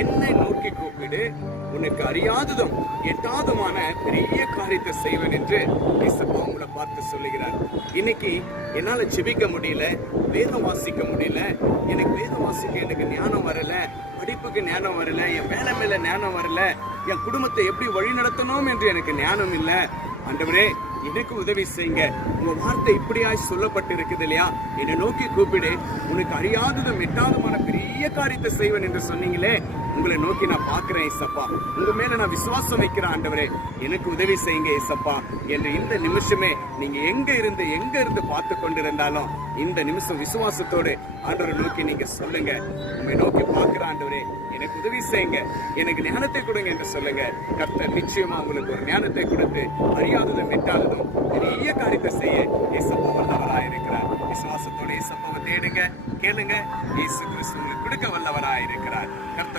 என்னை நோக்கி கூப்பிடு, உனக்கு அறியாததும் எட்டாததுமான பெரிய காரியத்தை செய்வேன் என்று இயேசப்பா உங்களை பார்த்து சொல்லுகிறார். இன்னைக்கு என்னால ஜெபிக்க முடியல, வேதம் வாசிக்க முடியல, எனக்கு வேதம் வாசிக்க எனக்கு ஞானம் வரல, படிப்புக்கு ஞானம் வரல, என் வேலை மேல ஞானம் வரல, என் குடும்பத்தை எப்படி வழி நடத்தணும் என்று எனக்கு ஞானம் இல்ல. ஆண்டவரே, எனக்கு உதவி செய்யுங்க. உங்க வார்த்தை இப்படியாய் சொல்லப்பட்டு இருக்குது இல்லையா? என்னை நோக்கி கூப்பிடு, உனக்கு அறியாததும் எட்டாததுமான பெரிய காரியத்தை செய்வேன் என்று சொன்னீங்களே, உங்களை நோக்கி நான் பார்க்கிறேன் ஏசப்பா. உங்க மேல நான் விசுவாசம் வைக்கிறேன் ஆண்டவரே, எனக்கு உதவி செய்யுங்க ஏசப்பா என்று இந்த நிமிஷமே நீங்க எங்க இருந்து பார்த்து கொண்டிருந்தாலும் இந்த நிமிஷம் விசுவாசத்தோடு ஆண்டவரை நோக்கி நீங்க சொல்லுங்க. உண்மை நோக்கி பார்க்கிற ஆண்டவரே, எனக்கு உதவி செய்யுங்க, எனக்கு ஞானத்தை கொடுங்க என்று சொல்லுங்க. கர்த்தர் நிச்சயமா உங்களுக்கு ஒரு ஞானத்தை கொடுத்து அறியாததும் எட்டாததும் பெரிய காரியத்தை செய்ய ஏசப்பா வல்லவராயிருக்கிறார். விசுவாசத்தோட ஏசப்பாவை தேடுங்க, கேளுங்க. இயேசு கிறிஸ்து உங்களுக்கு கொடுக்க வல்லவராயிருக்கிறார். கர்த்தர்